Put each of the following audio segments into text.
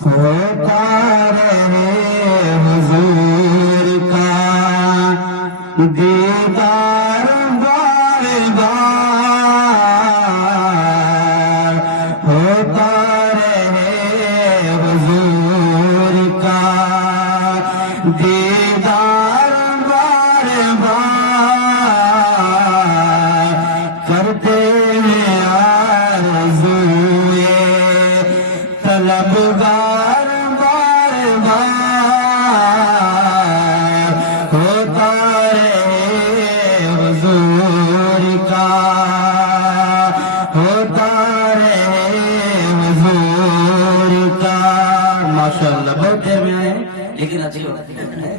ہوتا رہے حضور کا دیدار بار بار، ہوتا رہے حضور کا دیدار بار بار، کرتے ہیں آرزوئے طلبگار بار بار، ہوتا رہے حضور کا، ہوتا رہے حضور کا۔ ماشاءاللہ بہت دیر میں آئے لیکن اچھی بات ہے،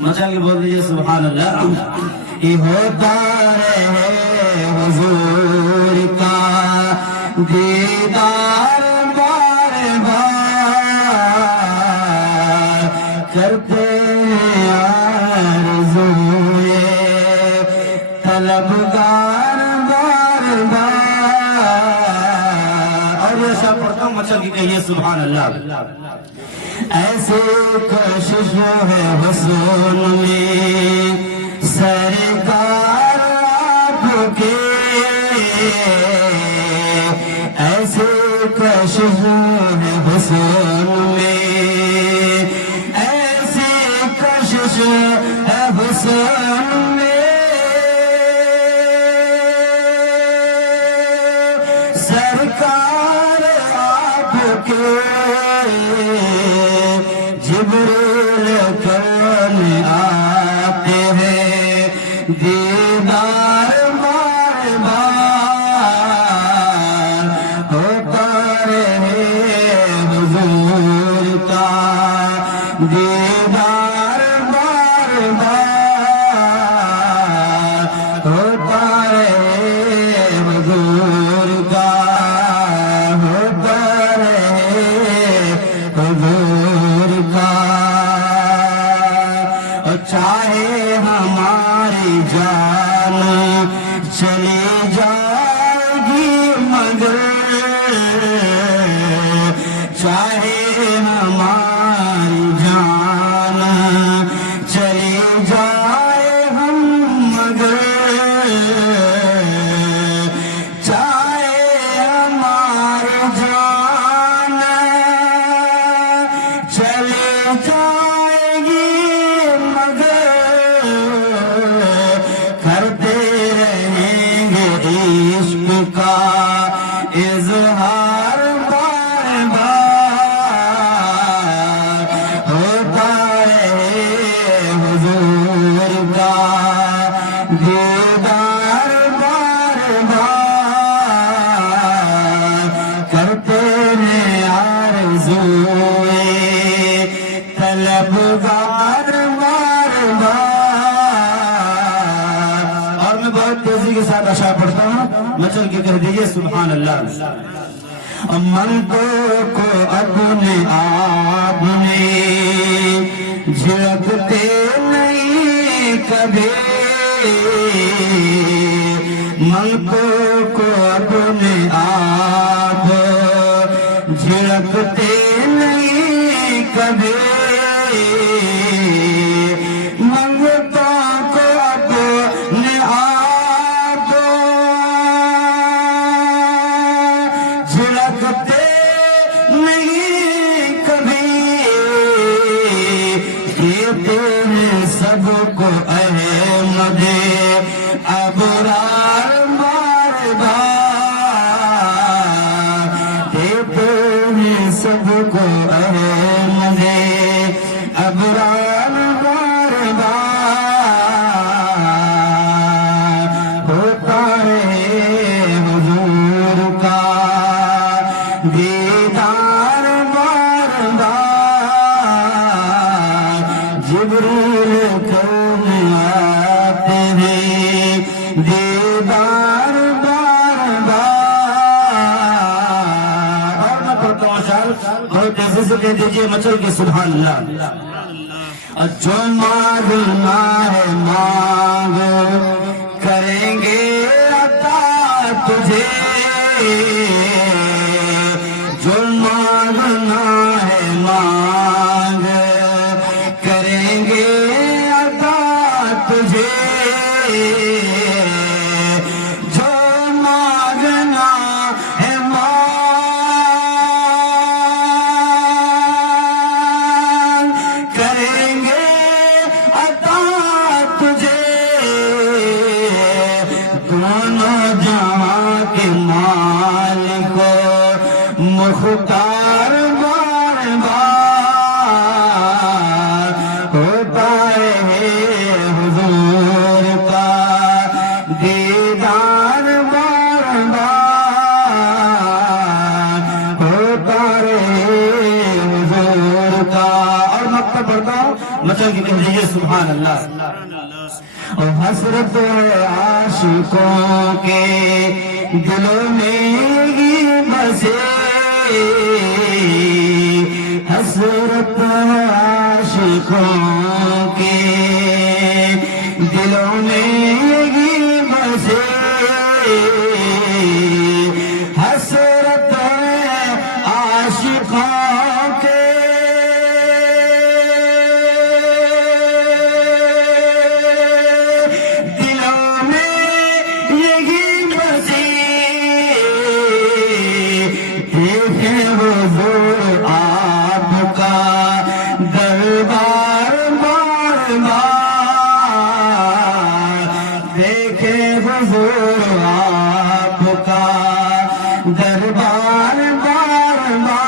مچا کے بول دیجئے سبحان اللہ۔ کہ ہوتا رہے حضور کا دیدار بار بار، کرتے ہیں آرزوئے طلبگار بار بار۔ اور یہ شاہ پڑھتا ہوں، مچل کی کہیے سبحان اللہ۔ ایسے کشش ہے حسن میں سرکار آپ کے، ایسے کشش ہے حسن میں، ایسے کشش ہے حسن میں، سرکار آپ کے جبریل کرنے آتے ہیں دیدار بار بار، ہوتا رہے حضور کا دیدار بار بار، ہوتا رہے حضور کا، ہوتا رہے حضور کا۔ اور چاہے ہماری جان چلی جائے گی مگر، چاہے ہماری جان چلی جائے ہم مگر، چاہے ہماری جان چلی جائے گی مگر، کرتے رہیں گے عشق کا اظہار بار بار، ہوتا رہے حضور کا دیدار بار بار، کرتے ہیں آرزوئے طلبگار بار بار۔ اور میں بہت تیزی کے ساتھ اشعار پڑھتا ہوں، مچل کے کہہ دیجئے سبحان اللہ۔ من کو اپنے آپ میں جھلکتے نہیں کبھی، من کو اپنے آپ جھلکتے نہیں کبھی، منگتوں کو اپنے آپ جھلکتے نہیں کبھی، دیتے ہیں سب کو احمد ابرار بار بار، دیتے ہیں سب کو احمد ابرار بار بار، ہوتا رہے حضور کا دیدار بار بار، جبریل کرنے آتے ہیں دیدار بار بار۔ اور میں پڑھتا ہوں اشعار، بہت تیزی سے کہہ دیجئے مچل کے سبحان اللہ۔ جو مانگنا ہے مانگ کریں گے عطا تجھے، جو مانگنا ہے پڑھتا ہوں مچل کے کہہ دیجئے سبحان اللہ اور حسرت عاشقوں کے دلوں میں ہی بسے حسرت عاشقوں کے دلوں میں ہی بسے حسرت عاشقوں کے دلوں میں یہی بسی دیکھیں حضور آپ کا دربار بار بار دیکھیں حضور آپ کا دربار بار بار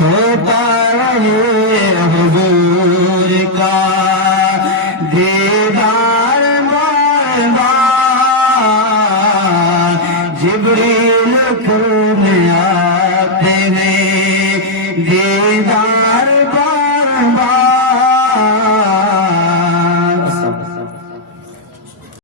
ہوتا رہے حضور کا دیدار بار بار جبریل کرنے آتے ہیں دیدار بار بار